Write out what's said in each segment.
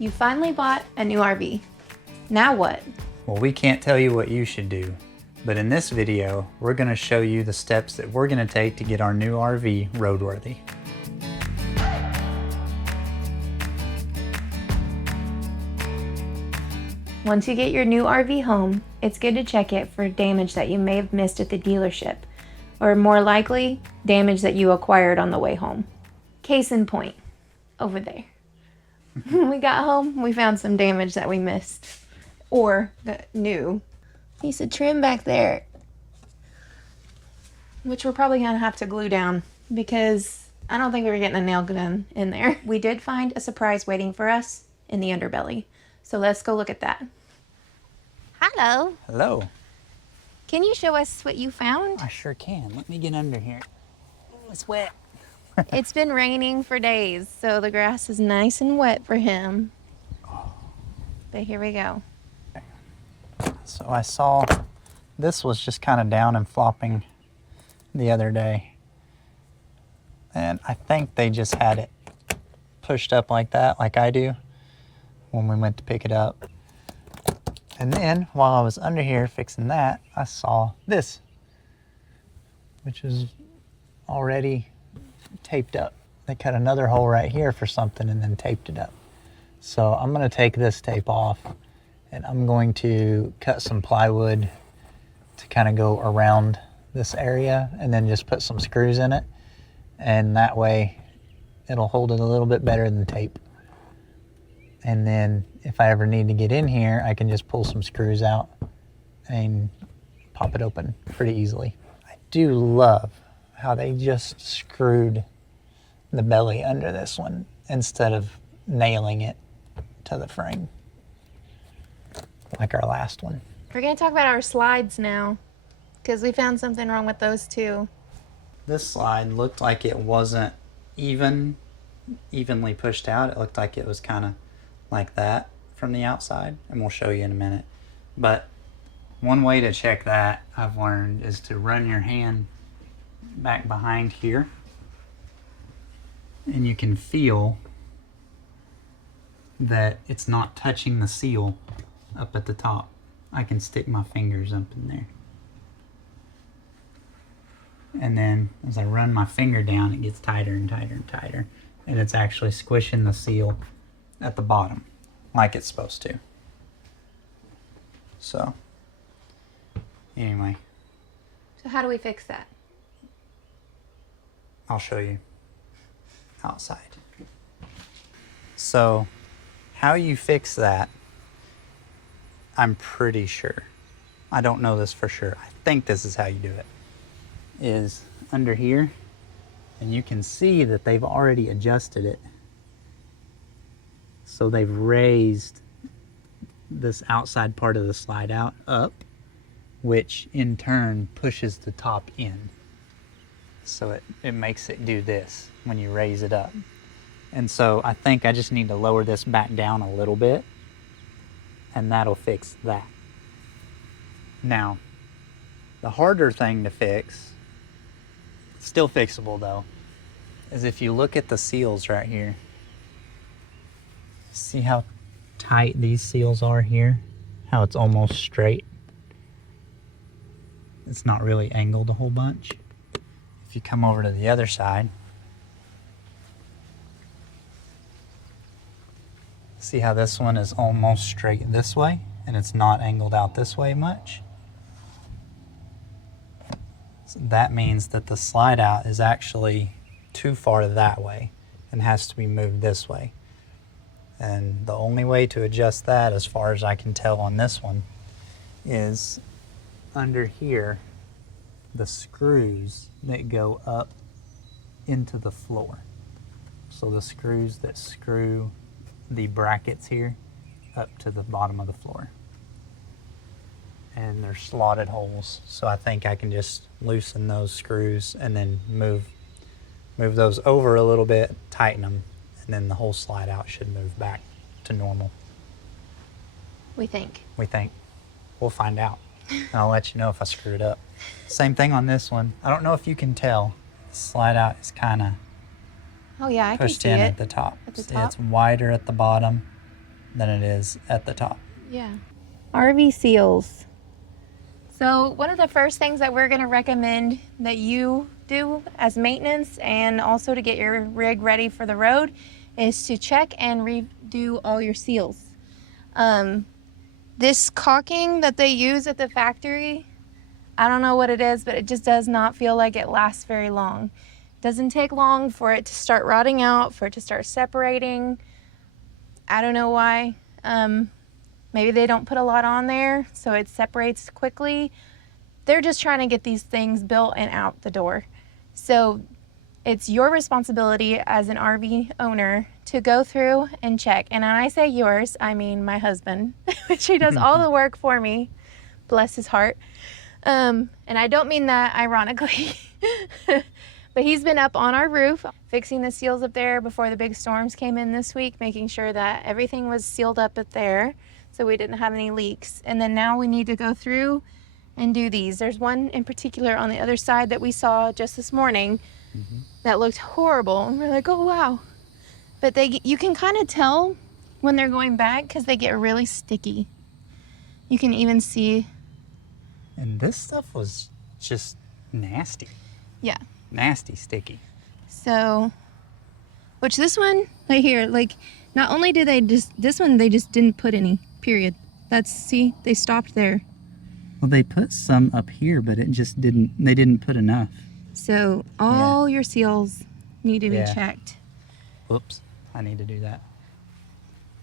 You finally bought a new RV. Now what? Well, we can't tell you what you should do, but in this video, we're going to show you the steps that we're going to take to get our new RV roadworthy. Once you get your new RV home, it's good to check it for damage that you may have missed at the dealership, or more likely, damage that you acquired on the way home. Case in point, over there. When we got home, we found some damage that we missed, or new. Piece of trim back there, which we're probably gonna have to glue down because I don't think we were getting a nail gun in there. We did find a surprise waiting for us in the underbelly, so let's go look at that. Hello. Hello. Can you show us what you found? I sure can. Let me get under here. Ooh, it's wet. It's been raining for days, so the grass is nice and wet for him. But here we go. So I saw this was just kind of down and flopping the other day. And I think they just had it pushed up like that, like I do, when we went to pick it up. And then while I was under here fixing that, I saw this, which was already taped up. They cut another hole right here for something and then taped it up. So I'm going to take this tape off and I'm going to cut some plywood to kind of go around this area and then just put some screws in it. And that way it'll hold it a little bit better than tape. And then if I ever need to get in here, I can just pull some screws out and pop it open pretty easily. I do love how they just screwed the belly under this one instead of nailing it to the frame like our last one. We're gonna talk about our slides now because we found something wrong with those too. This slide looked like it wasn't evenly pushed out. It looked like it was kind of like that from the outside, and we'll show you in a minute. But one way to check that, I've learned, is to run your hand back behind here and you can feel that it's not touching the seal up at the top. I can stick my fingers up in there. And then as I run my finger down, it gets tighter and tighter and tighter. And it's actually squishing the seal at the bottom like it's supposed to. So anyway. So how do we fix that? I'll show you outside. So how you fix that, I'm pretty sure, I don't know this for sure, I think this is how you do it, is under here, and you can see that they've already adjusted it. So they've raised this outside part of the slide out up, which in turn pushes the top in. So it makes it do this when you raise it up. And so I think I just need to lower this back down a little bit and that'll fix that. Now, the harder thing to fix, still fixable though, is if you look at the seals right here. See how tight these seals are here? How it's almost straight. It's not really angled a whole bunch. If you come over to the other side, see how this one is almost straight this way and it's not angled out this way much? So that means that the slide out is actually too far that way and has to be moved this way. And the only way to adjust that, as far as I can tell on this one, is under here, the screws that go up into the floor. So the screws that screw the brackets here up to the bottom of the floor. And they're slotted holes. So I think I can just loosen those screws and then move those over a little bit, tighten them, and then the whole slide out should move back to normal. We think. We think. We'll find out. And I'll let you know if I screw it up. Same thing on this one. I don't know if you can tell. The slide out is kind of Oh yeah, I can pushed see in it at the top. at the See, top. it's wider at the bottom than it is at the top. Yeah. RV seals. So one of the first things that we're going to recommend that you do as maintenance and also to get your rig ready for the road is to check and redo all your seals. This caulking that they use at the factory, I don't know what it is, but it just does not feel like it lasts very long. It doesn't take long for it to start rotting out, for it to start separating. I don't know why. Maybe they don't put a lot on there, so it separates quickly. They're just trying to get these things built and out the door. So it's your responsibility as an RV owner to go through and check. And when I say yours, I mean my husband, which he does all the work for me. Bless his heart. And I don't mean that ironically, but he's been up on our roof fixing the seals up there before the big storms came in this week, making sure that everything was sealed up there so we didn't have any leaks. And then now we need to go through and do these. There's one in particular on the other side that we saw just this morning that looked horrible. And we're like, oh wow. But you can kind of tell when they're going back because they get really sticky. You can even see. And this stuff was just nasty. Yeah. Nasty, sticky. So, which this one right here, like, not only do they this one they just didn't put any, period. See, they stopped there. Well, they put some up here, but it just they didn't put enough. So all your seals need to be Yeah. checked. Whoops, I need to do that.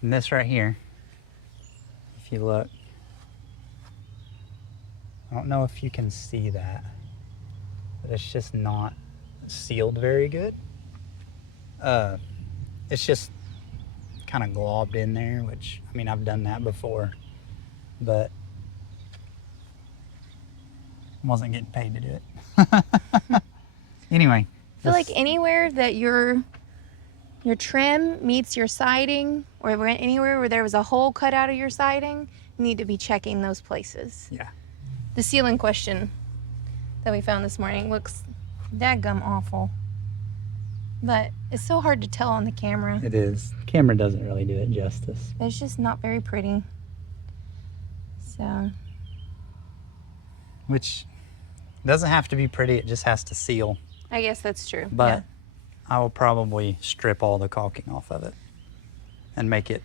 And this right here, if you look, I don't know if you can see that, but it's just not sealed very good. It's just kind of globbed in there, which, I mean, I've done that before, but I wasn't getting paid to do it. Anyway. I feel like anywhere that your trim meets your siding, or anywhere where there was a hole cut out of your siding, you need to be checking those places. Yeah. The seal in question that we found this morning looks dadgum awful. But it's so hard to tell on the camera. It is. The camera doesn't really do it justice. It's just not very pretty. So. Which doesn't have to be pretty, it just has to seal. I guess that's true. But yeah. I will probably strip all the caulking off of it and make it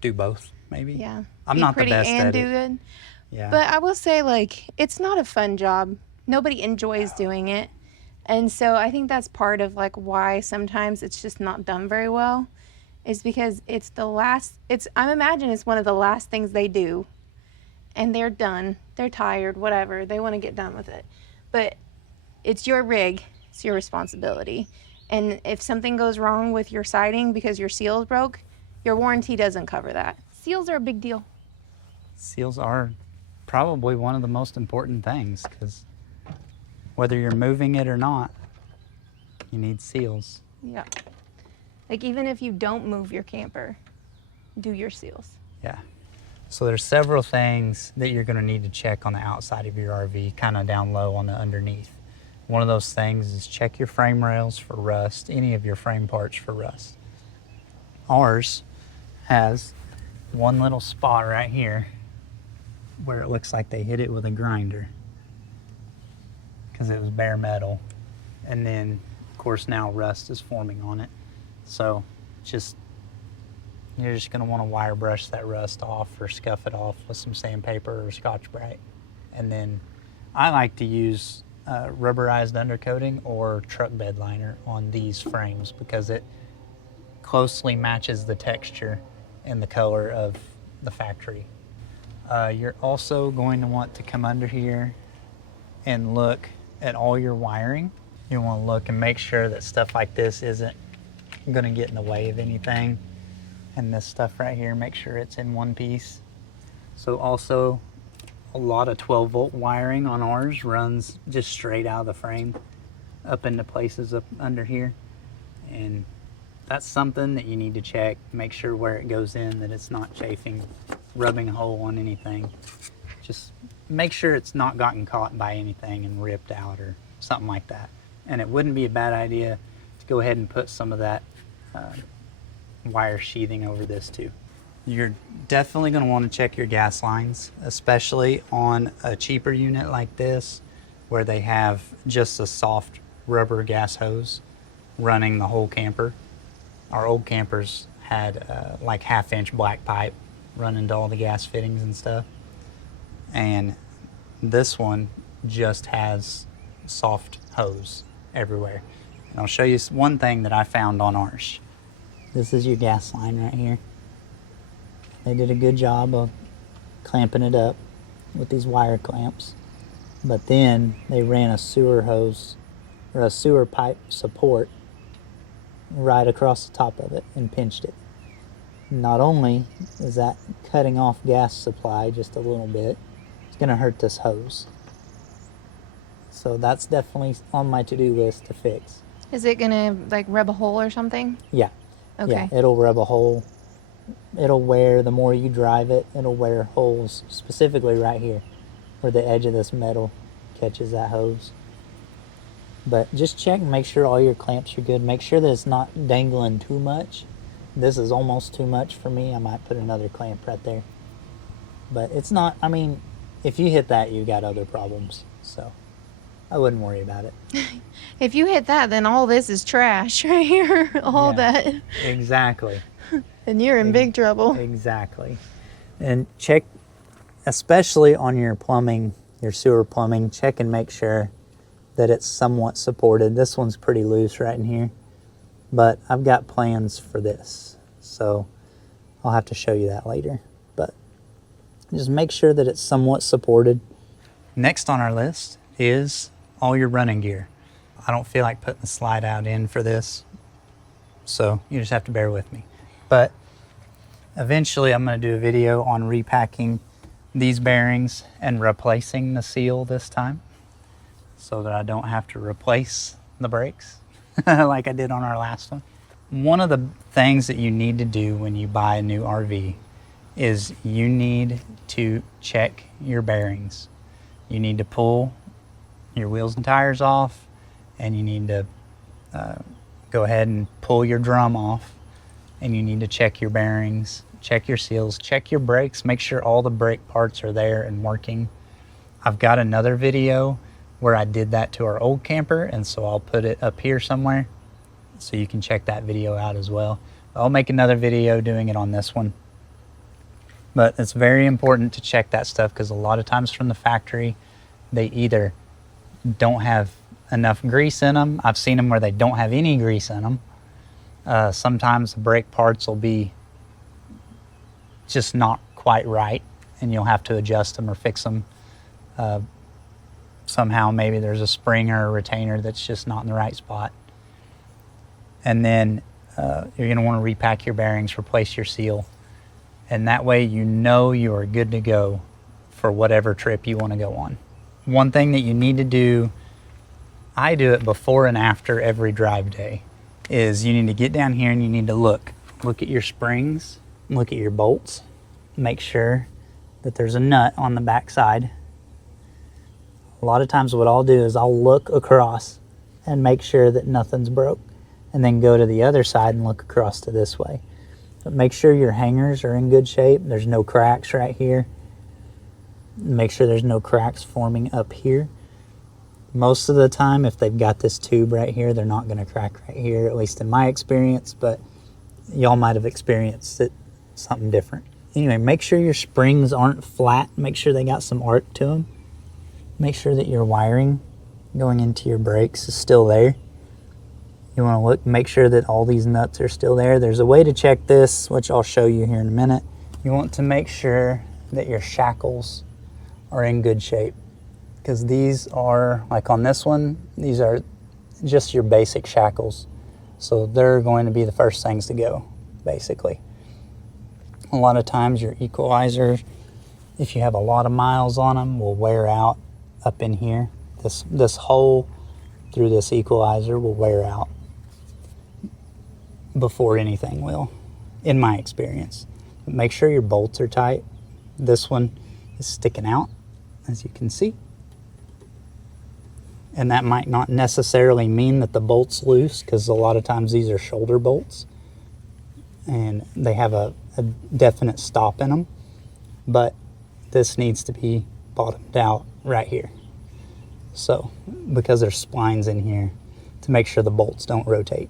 do both, maybe. Yeah. I'm Be not the pretty best and at do it. good. Yeah. But I will say, like, it's not a fun job. Nobody enjoys doing it. And so I think that's part of, like, why sometimes it's just not done very well, is because I imagine it's one of the last things they do. And they're done. They're tired, whatever. They want to get done with it. But it's your rig. It's your responsibility. And if something goes wrong with your siding because your seals broke, your warranty doesn't cover that. Seals are a big deal. Seals are probably one of the most important things, because whether you're moving it or not, you need seals. Yeah. Like, even if you don't move your camper, do your seals. Yeah. So there's several things that you're going to need to check on the outside of your RV, kind of down low on the underneath. One of those things is check your frame rails for rust, any of your frame parts for rust. Ours has one little spot right here where it looks like they hit it with a grinder because it was bare metal. And then, of course, now rust is forming on it. So you're just going to want to wire brush that rust off or scuff it off with some sandpaper or Scotch-Brite. And then I like to use rubberized undercoating or truck bed liner on these frames because it closely matches the texture and the color of the factory. You're also going to want to come under here and look at all your wiring. You want to look and make sure that stuff like this isn't going to get in the way of anything. And this stuff right here, make sure it's in one piece. So also, a lot of 12-volt wiring on ours runs just straight out of the frame up into places up under here. And that's something that you need to check. Make sure where it goes in, that it's not chafing, rubbing a hole on anything. Just make sure it's not gotten caught by anything and ripped out or something like that. And it wouldn't be a bad idea to go ahead and put some of that wire sheathing over this too. You're definitely going to want to check your gas lines, especially on a cheaper unit like this where they have just a soft rubber gas hose running the whole camper. Our old campers had like 1/2-inch black pipe running to all the gas fittings and stuff. And this one just has soft hose everywhere. And I'll show you one thing that I found on ours. This is your gas line right here. They did a good job of clamping it up with these wire clamps. But then they ran a sewer hose or a sewer pipe support right across the top of it and pinched it. Not only is that cutting off gas supply just a little bit, it's going to hurt this hose. So that's definitely on my to-do list to fix. Is it gonna like rub a hole or something? Yeah. Okay. Yeah, it'll rub a hole. It'll wear, the more you drive it, it'll wear holes, specifically right here where the edge of this metal catches that hose. But just check and make sure all your clamps are good. Make sure that it's not dangling too much. This is almost too much for me. I might put another clamp right there. But it's not, I mean, if you hit that, you got other problems. So I wouldn't worry about it. If you hit that, then all this is trash right here. All that. Exactly. And you're in big trouble. Exactly. And check, especially on your plumbing, your sewer plumbing, check and make sure that it's somewhat supported. This one's pretty loose right in here, but I've got plans for this, so I'll have to show you that later. But just make sure that it's somewhat supported. Next on our list is all your running gear. I don't feel like putting the slide out in for this, so you just have to bear with me. But eventually I'm going to do a video on repacking these bearings and replacing the seal this time so that I don't have to replace the brakes like I did on our last one. One of the things that you need to do when you buy a new RV is you need to check your bearings. You need to pull your wheels and tires off, and you need to go ahead and pull your drum off, and you need to check your bearings, check your seals, check your brakes, make sure all the brake parts are there and working. I've got another video where I did that to our old camper, and so I'll put it up here somewhere so you can check that video out as well. I'll make another video doing it on this one. But it's very important to check that stuff because a lot of times from the factory, they either don't have enough grease in them. I've seen them where they don't have any grease in them. Sometimes the brake parts will be just not quite right, and you'll have to adjust them or fix them. Somehow maybe there's a spring or a retainer that's just not in the right spot. And then you're going to want to repack your bearings, replace your seal, and that way you know you are good to go for whatever trip you want to go on. One thing that you need to do, I do it before and after every drive day, is you need to get down here and you need to look at your springs, look at your bolts, make sure that there's a nut on the back side. A lot of times what I'll do is I'll look across and make sure that nothing's broke, and then go to the other side and look across to this way. But make sure your hangers are in good shape. There's no cracks right here. Make sure there's no cracks forming up here. Most of the time, if they've got this tube right here, they're not going to crack right here, at least in my experience, but y'all might have experienced it, something different. Anyway, make sure your springs aren't flat. Make sure they got some arc to them. Make sure that your wiring going into your brakes is still there. You want to look, make sure that all these nuts are still there. There's a way to check this, which I'll show you here in a minute. You want to make sure that your shackles are in good shape, because these are, like on this one, these are just your basic shackles. So they're going to be the first things to go, basically. A lot of times your equalizer, if you have a lot of miles on them, will wear out up in here. This hole through this equalizer will wear out before anything will, in my experience. But make sure your bolts are tight. This one is sticking out, as you can see. And that might not necessarily mean that the bolt's loose, because a lot of times these are shoulder bolts. And they have a a definite stop in them, but this needs to be bottomed out right here. So, because there's splines in here to make sure the bolts don't rotate.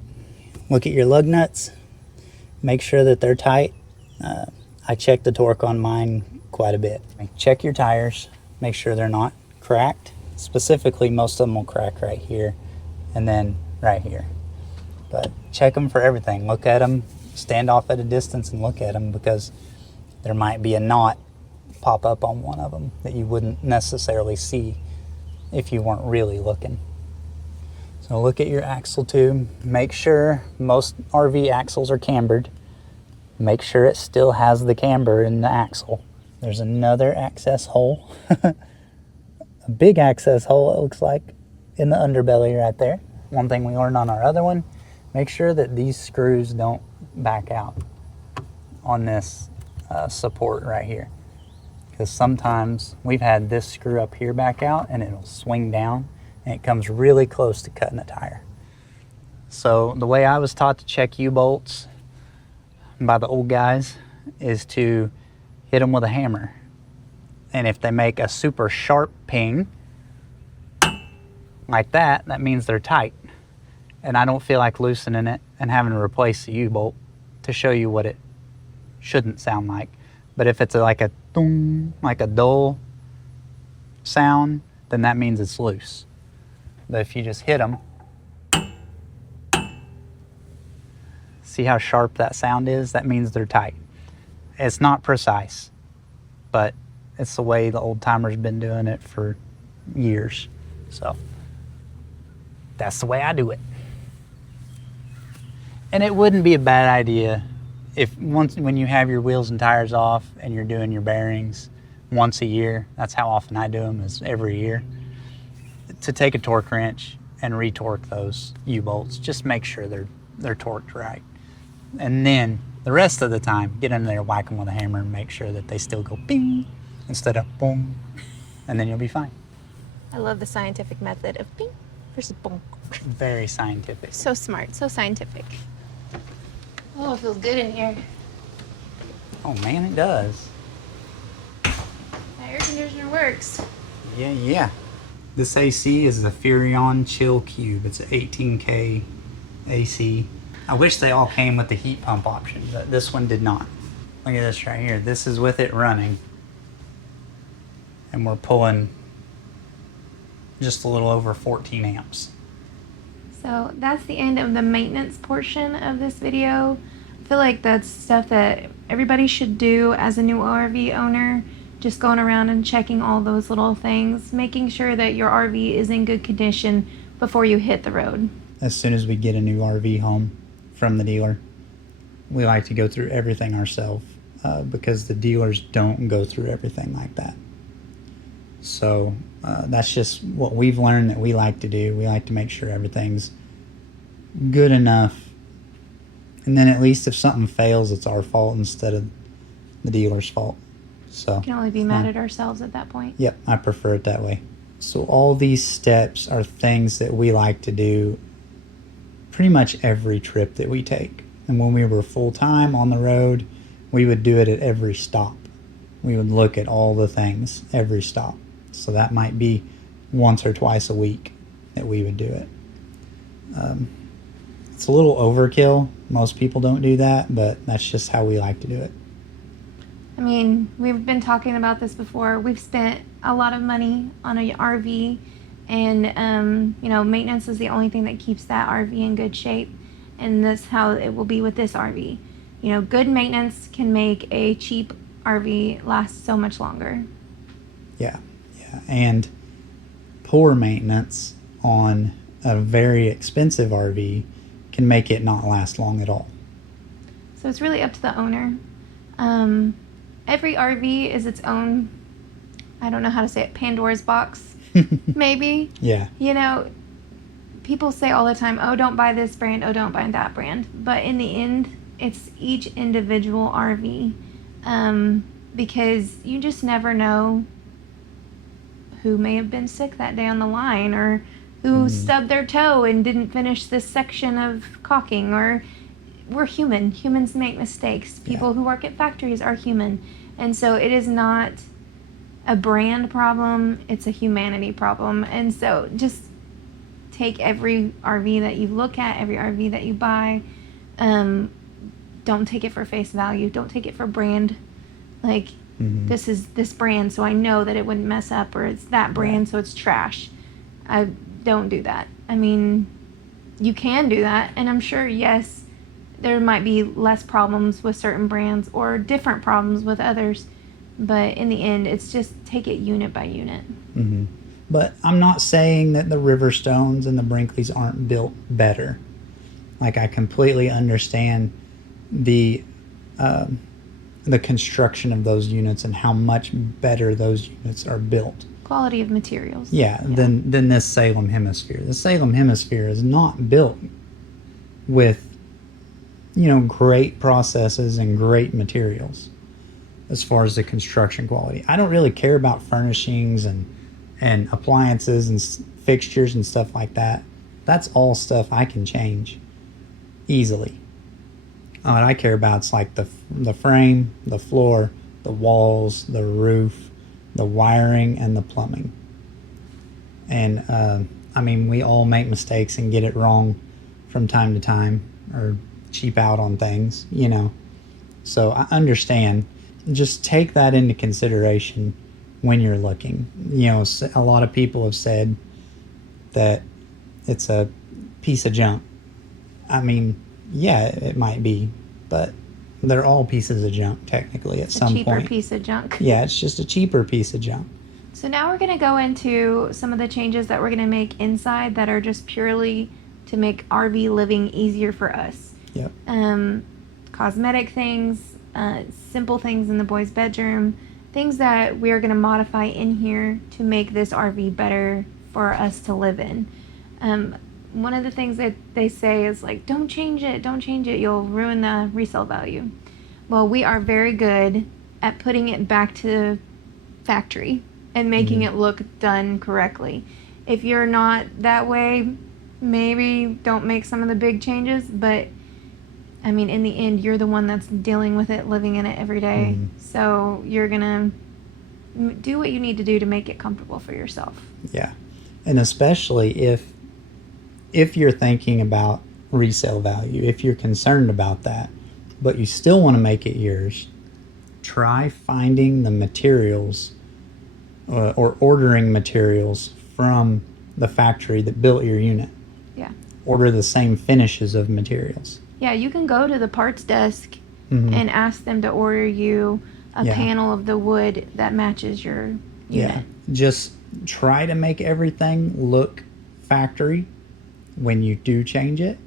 Look at your lug nuts, make sure that they're tight. I check the torque on mine quite a bit. Check your tires, make sure they're not cracked. Specifically, most of them will crack right here and then right here. But check them for everything. Look at them, stand off at a distance and look at them, because there might be a knot pop up on one of them that you wouldn't necessarily see if you weren't really looking. So look at your axle tube. Make sure, most RV axles are cambered. Make sure it still has the camber in the axle. There's another access hole. A big access hole, it looks like, in the underbelly right there. One thing we learned on our other one, make sure that these screws don't back out on this support right here. Because sometimes we've had this screw up here back out and it'll swing down and it comes really close to cutting a tire. So the way I was taught to check U-bolts by the old guys is to hit them with a hammer. And if they make a super sharp ping like that, that means they're tight. And I don't feel like loosening it and having to replace the U-bolt to show you what it shouldn't sound like. But if it's like a thung, like a dull sound, then that means it's loose. But if you just hit them, see how sharp that sound is? That means they're tight. It's not precise, but it's the way the old timers been doing it for years. So that's the way I do it. And it wouldn't be a bad idea if when you have your wheels and tires off and you're doing your bearings once a year, that's how often I do them, is every year, to take a torque wrench and retorque those U-bolts. Just make sure they're torqued right. And then the rest of the time, get in there, whack them with a hammer and make sure that they still go ping instead of boom, and then you'll be fine. I love the scientific method of ping versus boom. Very scientific. So smart, so scientific. Oh, it feels good in here. Oh man, it does. The air conditioner works. Yeah. This AC is the Furrion Chill Cube. It's an 18K AC. I wish they all came with the heat pump option, but this one did not. Look at this right here. This is with it running. And we're pulling just a little over 14 amps. So that's the end of the maintenance portion of this video. I feel like that's stuff that everybody should do as a new RV owner. Just going around and checking all those little things, making sure that your RV is in good condition before you hit the road. As soon as we get a new RV home from the dealer, we like to go through everything ourselves because the dealers don't go through everything like that. So that's just what we've learned that we like to do. We like to make sure everything's good enough. And then at least if something fails, it's our fault instead of the dealer's fault. So We can only be mad at ourselves at that point. Yep, I prefer it that way. So all these steps are things that we like to do pretty much every trip that we take. And when we were full-time on the road, we would do it at every stop. We would look at all the things every stop. So that might be once or twice a week that we would do it. It's a little overkill. Most people don't do that, but that's just how we like to do it. I mean, we've been talking about this before. We've spent a lot of money on an RV, and maintenance is the only thing that keeps that RV in good shape, and that's how it will be with this RV. Good maintenance can make a cheap RV last so much longer. Yeah, and poor maintenance on a very expensive RV can make it not last long at all. So it's really up to the owner. Every RV is its own, I don't know how to say it, Pandora's box, maybe. Yeah. People say all the time, oh, don't buy this brand, oh, don't buy that brand. But in the end, it's each individual RV. Because you just never know who may have been sick that day on the line, or who stubbed their toe and didn't finish this section of caulking, or we're human. Humans make mistakes. People who work at factories are human. And so it is not a brand problem, it's a humanity problem. And so just take every RV that you look at, every RV that you buy, don't take it for face value. Don't take it for brand. Like, this is this brand, so I know that it wouldn't mess up, or it's that brand, so it's trash. I don't do that. I mean, you can do that, and I'm sure, yes, there might be less problems with certain brands or different problems with others, but in the end, it's just take it unit by unit. But I'm not saying that the Riverstones and the Brinkleys aren't built better. Like, I completely understand the construction of those units and how much better those units are built. Quality of materials. Than this Salem Hemisphere. The Salem Hemisphere is not built with, great processes and great materials as far as the construction quality. I don't really care about furnishings and appliances and fixtures and stuff like that. That's all stuff I can change easily. What I care about is like the frame, the floor, the walls, the roof, the wiring, and the plumbing. And we all make mistakes and get it wrong from time to time, or cheap out on things, So I understand. Just take that into consideration when you're looking. A lot of people have said that it's a piece of junk. Yeah, it might be, but they're all pieces of junk technically at some point. A cheaper piece of junk. Yeah, it's just a cheaper piece of junk. So now we're going to go into some of the changes that we're going to make inside that are just purely to make RV living easier for us. Yep. Cosmetic things, simple things in the boys' bedroom, things that we are going to modify in here to make this RV better for us to live in. One of the things that they say is like, don't change it, you'll ruin the resale value. Well, we are very good at putting it back to factory and making it look done correctly. If you're not that way, maybe don't make some of the big changes, but in the end, you're the one that's dealing with it, living in it every day. So you're gonna do what you need to do to make it comfortable for yourself. Yeah, and especially if you're thinking about resale value, if you're concerned about that, but you still want to make it yours, try finding the materials or ordering materials from the factory that built your unit. Yeah. Order the same finishes of materials. Yeah, you can go to the parts desk and ask them to order you a panel of the wood that matches your unit. Yeah, just try to make everything look factory when you do change it,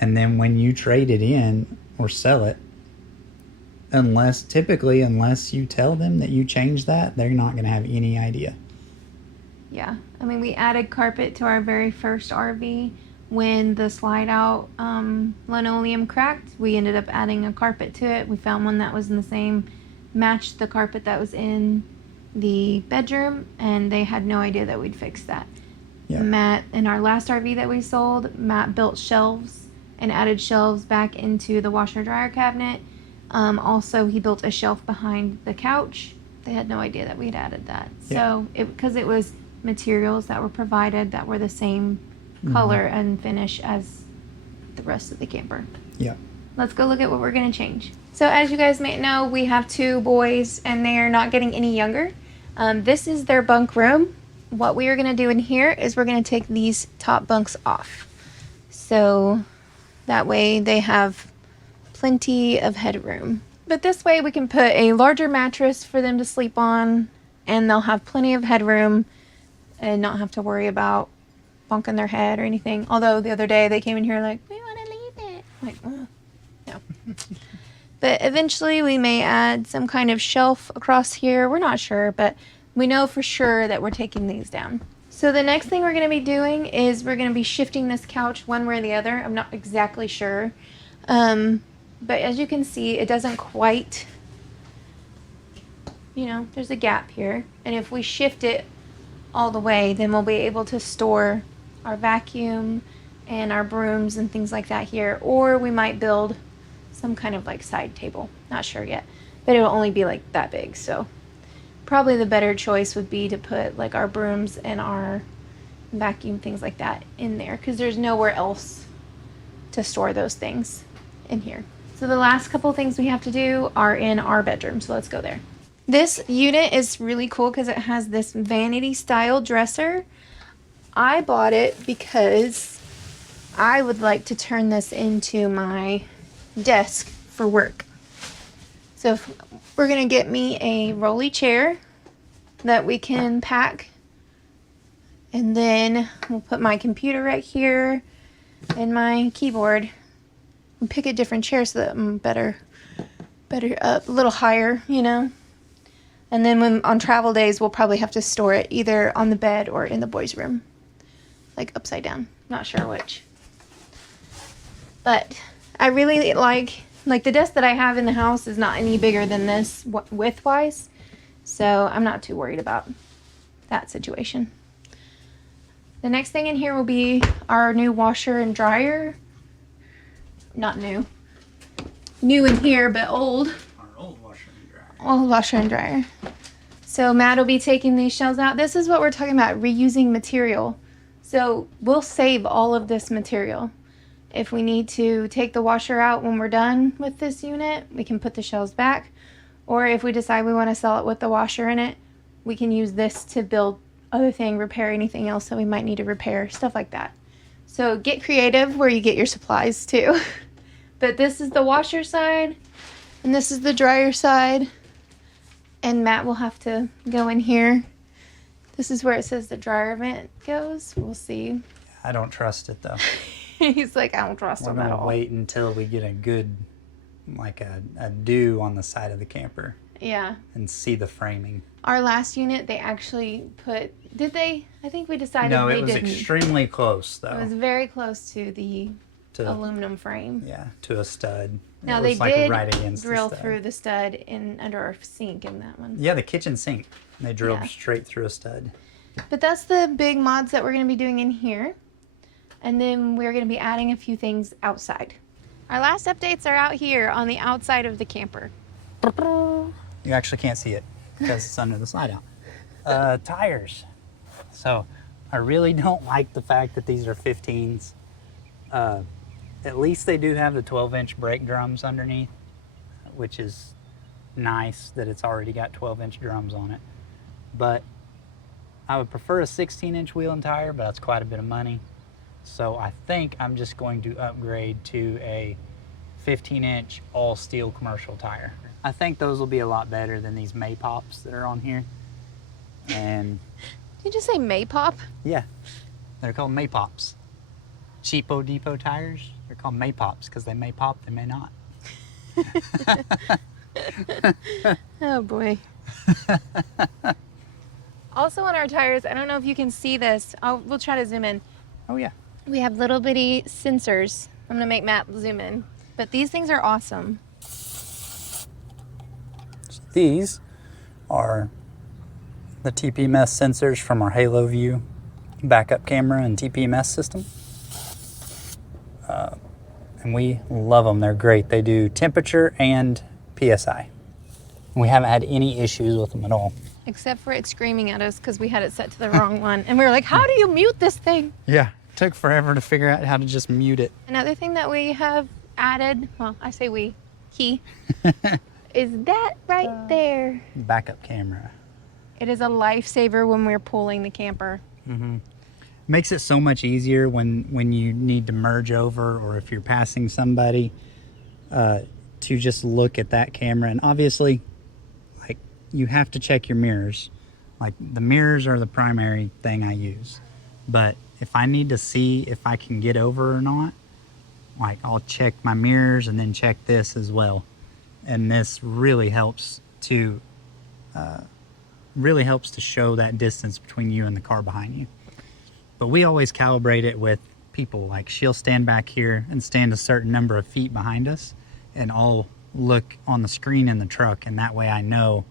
and then when you trade it in or sell it, unless you tell them that you changed that, they're not going to have any idea. Yeah, we added carpet to our very first RV. When the slide out linoleum cracked, we ended up adding a carpet to it. We found one that was in the same, matched the carpet that was in the bedroom, and they had no idea that we'd fix that. Yeah. Matt, in our last RV that we sold, Matt built shelves and added shelves back into the washer dryer cabinet. Also, he built a shelf behind the couch. They had no idea that we'd added that. Yeah. So, because it was materials that were provided that were the same color and finish as the rest of the camper. Yeah. Let's go look at what we're going to change. So, as you guys may know, we have 2 boys, and they are not getting any younger. This is their bunk room. What we are going to do in here is we're going to take these top bunks off. So that way they have plenty of headroom. But this way we can put a larger mattress for them to sleep on, and they'll have plenty of headroom and not have to worry about bonking their head or anything. Although the other day they came in here like, we want to leave it. I'm like, oh, no. But eventually we may add some kind of shelf across here. We're not sure, but we know for sure that we're taking these down. So the next thing we're going to be doing is we're going to be shifting this couch one way or the other. I'm not exactly sure. But as you can see, it doesn't quite, there's a gap here. And if we shift it all the way, then we'll be able to store our vacuum and our brooms and things like that here, or we might build some kind of like side table. Not sure yet, but it'll only be like that big. So probably the better choice would be to put like our brooms and our vacuum things like that in there, because there's nowhere else to store those things in here. So the last couple things we have to do are in our bedroom. So let's go there. This unit is really cool because it has this vanity style dresser. I bought it because I would like to turn this into my desk for work. So we're gonna get me a rolly chair that we can pack, and then we'll put my computer right here and my keyboard and pick a different chair so that I'm better up, a little higher, you know. And then when on travel days, we'll probably have to store it either on the bed or in the boys' room, like upside down. Not sure which. But I really like the desk that I have in the house is not any bigger than this width-wise, so I'm not too worried about that situation. The next thing in here will be our new washer and dryer. Not new. New in here, but old. Our old washer and dryer. Old washer and dryer. So Matt will be taking these shelves out. This is what we're talking about, reusing material. So we'll save all of this material. If we need to take the washer out when we're done with this unit, we can put the shelves back. Or if we decide we want to sell it with the washer in it, we can use this to build other thing, repair anything else that we might need to repair, stuff like that. So get creative where you get your supplies too. But this is the washer side, and this is the dryer side. And Matt will have to go in here. This is where it says the dryer vent goes. We'll see. I don't trust it though. He's like, I don't trust We're him at gonna all. wait until we get a good, like a dew on the side of the camper. Yeah. And see the framing. Our last unit, they actually put, did they? I think we decided No, they it was didn't. extremely close though. It was very close to the aluminum frame. Yeah, to a stud. Now it they was like did right against drill the stud. through the stud in under our sink in that one. Yeah, the kitchen sink. They drilled Yeah. straight through a stud. But that's the big mods that we're going to be doing in here. And then we're going to be adding a few things outside. Our last updates are out here on the outside of the camper. You actually can't see it because it's under the slide out. Tires. So I really don't like the fact that these are 15s. At least they do have the 12-inch brake drums underneath, which is nice that it's already got 12-inch drums on it. But I would prefer a 16-inch wheel and tire, but that's quite a bit of money. So I think I'm just going to upgrade to a 15-inch all-steel commercial tire. I think those will be a lot better than these Maypops that are on here. And Did you just say Maypop? yeah, they're called Maypops. Cheapo Depot tires, they're called Maypops because they may pop, they may not. Oh boy. Also on our tires, I don't know if you can see this. We'll try to zoom in. Oh yeah. We have little bitty sensors. I'm gonna make Matt zoom in. But these things are awesome. These are the TPMS sensors from our Halo View backup camera and TPMS system. And we love them. They're great. They do temperature and PSI. We haven't had any issues with them at all. Except for it screaming at us because we had it set to the wrong one. And we were like, how do you mute this thing? Yeah, it took forever to figure out how to just mute it. Another thing that we have added, well, I say he, is that right there. Backup camera. It is a lifesaver when we're pulling the camper. Mm-hmm. Makes it so much easier when you need to merge over or if you're passing somebody to just look at that camera. And obviously, like, you have to check your mirrors. Like, the mirrors are the primary thing I use. But if I need to see if I can get over or not, like, I'll check my mirrors and then check this as well. And this really helps to show that distance between you and the car behind you. But we always calibrate it with people. Like, she'll stand back here and stand a certain number of feet behind us, and I'll look on the screen in the truck, and that way I know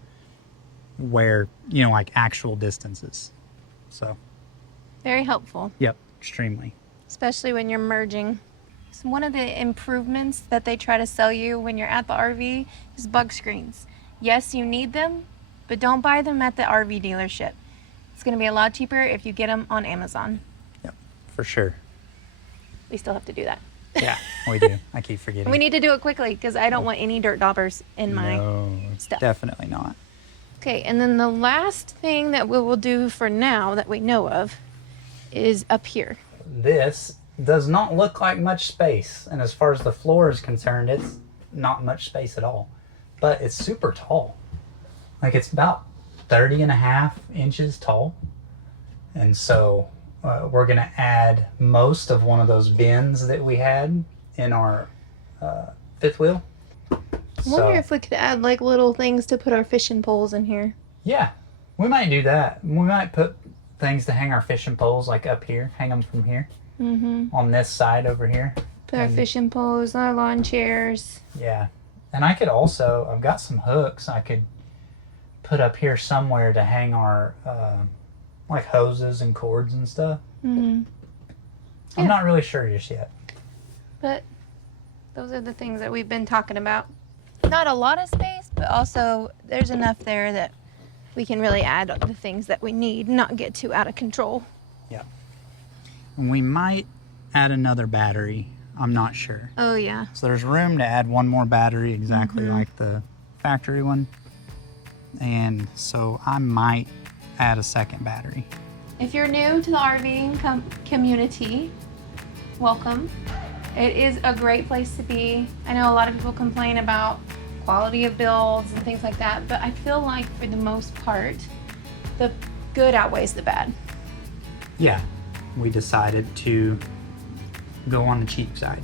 where, you know, like actual distances. So Very helpful. yep, extremely. especially when you're merging. So one of the improvements that they try to sell you when you're at the RV is bug screens. Yes, you need them, but don't buy them at the RV dealership. It's going to be a lot cheaper if you get them on Amazon. Yep, for sure. We still have to do that. Yeah, we do. I keep forgetting. We need to do it quickly because I don't want any dirt daubers in my stuff. Definitely not. Okay, and then the last thing that we will do for now that we know of is up here. This does not look like much space, and as far as the floor is concerned, it's not much space at all. But it's super tall. Like, it's about 30.5 inches tall. And so we're going to add most of one of those bins that we had in our fifth wheel. I wonder if we could add like little things to put our fishing poles in here. Yeah, we might do that. We might put things to hang our fishing poles like up here, hang them from here. On this side over here. Put our fishing poles, our lawn chairs. Yeah. And I could also, I've got some hooks I could put up here somewhere to hang our like hoses and cords and stuff. I'm not really sure just yet. But those are the things that we've been talking about. Not a lot of space, but also there's enough there that we can really add the things that we need, not get too out of control. Yeah. And we might add another battery. I'm not sure. Oh, yeah. So there's room to add one more battery exactly like the factory one. And so I might add a second battery. If you're new to the RV community, welcome. It is a great place to be. I know a lot of people complain about quality of builds and things like that, but I feel like for the most part, the good outweighs the bad. Yeah, we decided to go on the cheap side.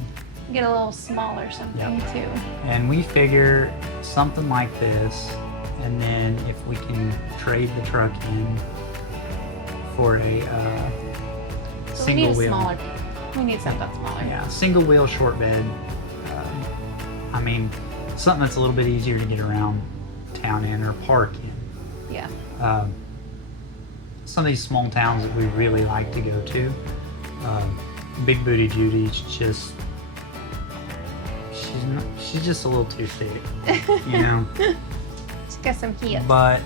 Get a little smaller something too. And we figure something like this, and then if we can trade the truck in for a So single we need a wheel. smaller. We need something smaller. Yeah, single wheel short bed. I mean, something that's a little bit easier to get around town in or park in. Yeah. Some of these small towns that we really like to go to, Big Booty Judy's just, she's just a little too thick, you know? She's got some heels. But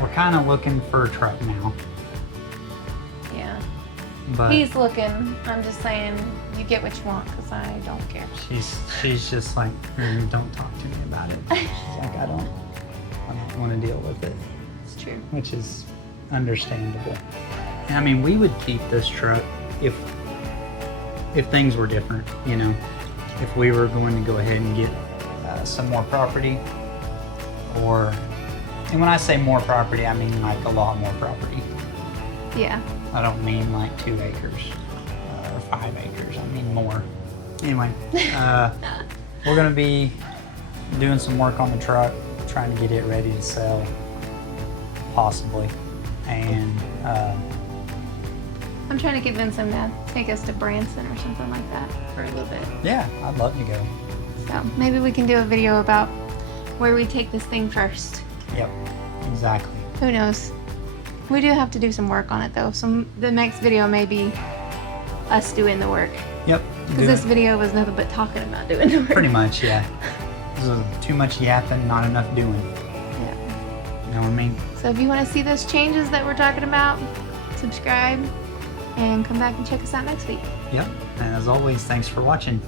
we're kind of looking for a truck now. Yeah. But He's looking. I'm just saying, you get what you want because I don't care. she's just like, don't talk to me about it. She's like, I don't want to deal with it, It's true. which is understandable. I mean, we would keep this truck if things were different, you know. If we were going to go ahead and get some more property, and when I say more property, I mean like a lot more property. Yeah. I don't mean like 2 acres or 5 acres. I mean more. Anyway, we're gonna be doing some work on the truck, trying to get it ready to sell, possibly. And I'm trying to get Vincent to take us to Branson or something like that for a little bit. yeah, I'd love to go. So maybe we can do a video about where we take this thing first. Yep, exactly. Who knows? We do have to do some work on it though. So the next video may be us doing the work. Yep. Because this video was nothing but talking about doing the work. Pretty much, yeah. This is too much yapping, not enough doing. Yeah. You know what I mean? So if you want to see those changes that we're talking about, subscribe and come back and check us out next week. Yep. And as always, thanks for watching.